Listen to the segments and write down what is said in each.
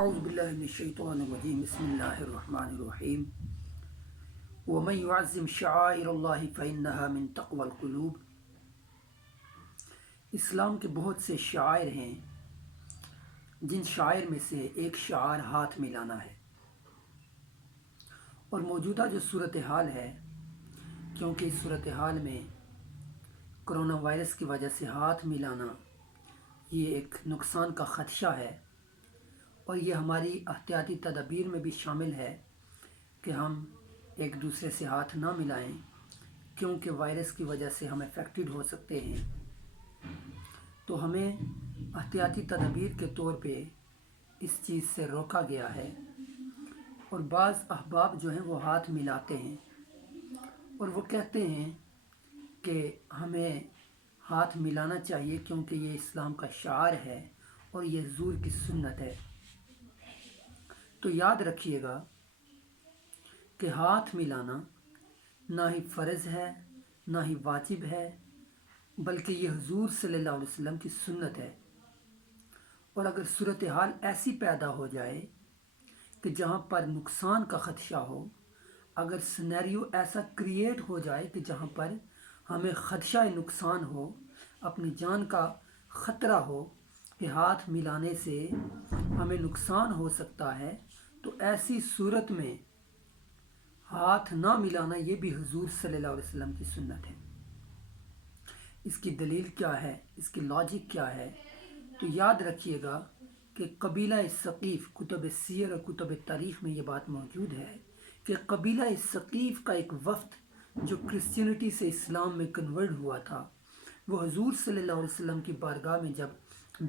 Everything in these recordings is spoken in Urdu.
اعوذ باللہ من الشیطان الرجیم بسم اللہ الرحمن الرحیم ومن يعظم شعائر اللہ فإنها من تقوى القلوب۔ اسلام کے بہت سے شعائر ہیں، جن شعائر میں سے ایک شعار ہاتھ ملانا ہے، اور موجودہ جو صورتحال ہے، کیونکہ اس صورتحال میں کرونا وائرس کی وجہ سے ہاتھ ملانا یہ ایک نقصان کا خدشہ ہے، اور یہ ہماری احتیاطی تدابیر میں بھی شامل ہے کہ ہم ایک دوسرے سے ہاتھ نہ ملائیں، کیونکہ وائرس کی وجہ سے ہم افیکٹڈ ہو سکتے ہیں۔ تو ہمیں احتیاطی تدابیر کے طور پہ اس چیز سے روکا گیا ہے، اور بعض احباب جو ہیں وہ ہاتھ ملاتے ہیں اور وہ کہتے ہیں کہ ہمیں ہاتھ ملانا چاہیے کیونکہ یہ اسلام کا شعار ہے اور یہ حضور کی سنت ہے۔ تو یاد رکھیے گا کہ ہاتھ ملانا نہ ہی فرض ہے نہ ہی واجب ہے، بلکہ یہ حضور صلی اللہ علیہ وسلم کی سنت ہے۔ اور اگر صورتحال ایسی پیدا ہو جائے کہ جہاں پر نقصان کا خدشہ ہو، اگر سینیریو ایسا کریٹ ہو جائے کہ جہاں پر ہمیں خدشہ نقصان ہو، اپنی جان کا خطرہ ہو کہ ہاتھ ملانے سے ہمیں نقصان ہو سکتا ہے، تو ایسی صورت میں ہاتھ نہ ملانا یہ بھی حضور صلی اللہ علیہ وسلم کی سنت ہے۔ اس کی دلیل کیا ہے، اس کی لاجک کیا ہے؟ تو یاد رکھیے گا کہ قبیلہ ثقیف، کتب سیر اور کتب تاریخ میں یہ بات موجود ہے کہ قبیلہ ثقیف کا ایک وفد جو کرسچینٹی سے اسلام میں کنورٹ ہوا تھا، وہ حضور صلی اللہ علیہ وسلم کی بارگاہ میں جب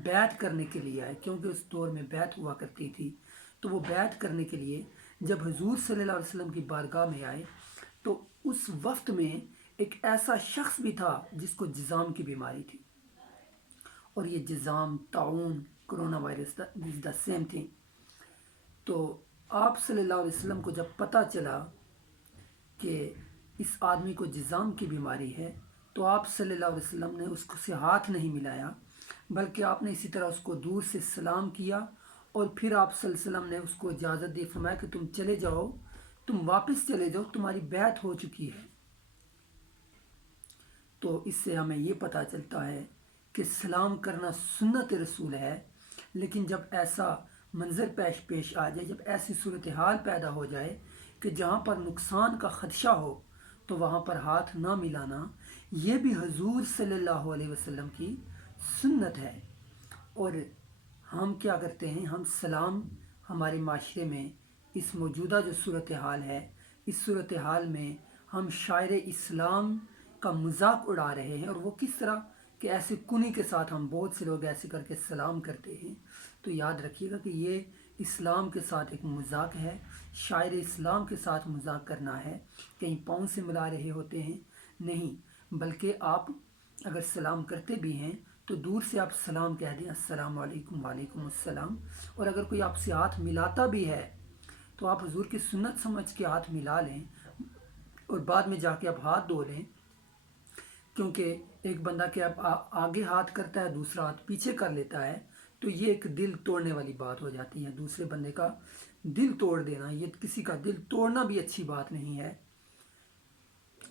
بیعت کرنے کے لیے آئے، کیونکہ اس دور میں بیعت ہوا کرتی تھی، تو وہ بیعت کرنے کے لیے جب حضور صلی اللہ علیہ وسلم کی بارگاہ میں آئے تو اس وقت میں ایک ایسا شخص بھی تھا جس کو جذام کی بیماری تھی، اور یہ جذام، طاعون، corona virus the same thing. تو آپ صلی اللہ علیہ وسلم کو جب پتہ چلا کہ اس آدمی کو جذام کی بیماری ہے، تو آپ صلی اللہ علیہ وسلم نے اس کو سے ہاتھ نہیں ملایا، بلکہ آپ نے اسی طرح اس کو دور سے سلام کیا، اور پھر آپ صلی اللہ علیہ وسلم نے اس کو اجازت دی، فرمایا کہ تم چلے جاؤ، تم واپس چلے جاؤ، تمہاری بیعت ہو چکی ہے۔ تو اس سے ہمیں یہ پتہ چلتا ہے کہ سلام کرنا سنت رسول ہے، لیکن جب ایسا منظر پیش آ جائے، جب ایسی صورتحال پیدا ہو جائے کہ جہاں پر نقصان کا خدشہ ہو، تو وہاں پر ہاتھ نہ ملانا یہ بھی حضور صلی اللہ علیہ وسلم کی سنت ہے۔ اور ہم کیا کرتے ہیں، ہم سلام ہمارے معاشرے میں اس موجودہ جو صورتحال ہے، اس صورتحال میں ہم شاعر اسلام کا مذاق اڑا رہے ہیں، اور وہ کس طرح کہ ایسے کنی کے ساتھ ہم بہت سے لوگ ایسے کر کے سلام کرتے ہیں۔ تو یاد رکھیے گا کہ یہ اسلام کے ساتھ ایک مذاق ہے، شاعر اسلام کے ساتھ مذاق کرنا ہے، کہیں پاؤں سے ملا رہے ہوتے ہیں، نہیں، بلکہ آپ اگر سلام کرتے بھی ہیں تو دور سے آپ سلام کہہ دیں، السلام علیکم، وعلیکم السلام، اور اگر کوئی آپ سے ہاتھ ملاتا بھی ہے تو آپ حضور کی سنت سمجھ کے ہاتھ ملا لیں، اور بعد میں جا کے آپ ہاتھ دھو لیں، کیونکہ ایک بندہ کہ اب آگے ہاتھ کرتا ہے، دوسرا ہاتھ پیچھے کر لیتا ہے، تو یہ ایک دل توڑنے والی بات ہو جاتی ہے، دوسرے بندے کا دل توڑ دینا، یہ کسی کا دل توڑنا بھی اچھی بات نہیں ہے۔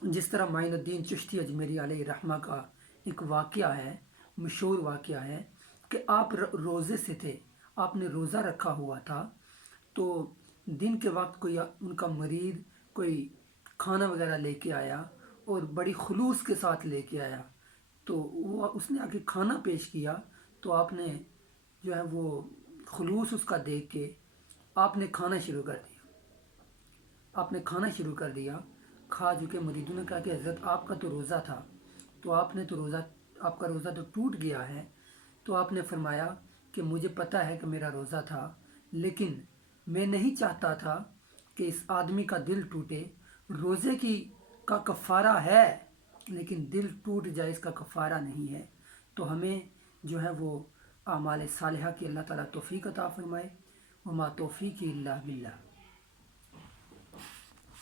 جس طرح معین الدین چشتی اجمیری علیہ رحمہ کا ایک واقعہ ہے، مشہور واقعہ ہے کہ آپ روزے سے تھے، آپ نے روزہ رکھا ہوا تھا، تو دن کے وقت کوئی ان کا مریض کوئی کھانا وغیرہ لے کے آیا، اور بڑی خلوص کے ساتھ لے کے آیا، تو وہ اس نے آ کے کھانا پیش کیا، تو آپ نے جو ہے وہ خلوص اس کا دیکھ کے آپ نے کھانا شروع کر دیا، آپ نے کھانا شروع کر دیا۔ کھا چکے مریدوں نے کہا کہ حضرت آپ کا تو روزہ تھا، تو آپ کا روزہ تو ٹوٹ گیا ہے۔ تو آپ نے فرمایا کہ مجھے پتہ ہے کہ میرا روزہ تھا، لیکن میں نہیں چاہتا تھا کہ اس آدمی کا دل ٹوٹے، روزے کا کفارہ ہے لیکن دل ٹوٹ جائے، اس کا کفارہ نہیں ہے۔ تو ہمیں جو ہے وہ اعمال صالحہ کی اللہ تعالیٰ توفیق عطا فرمائے، وما توفیقی الا باللہ۔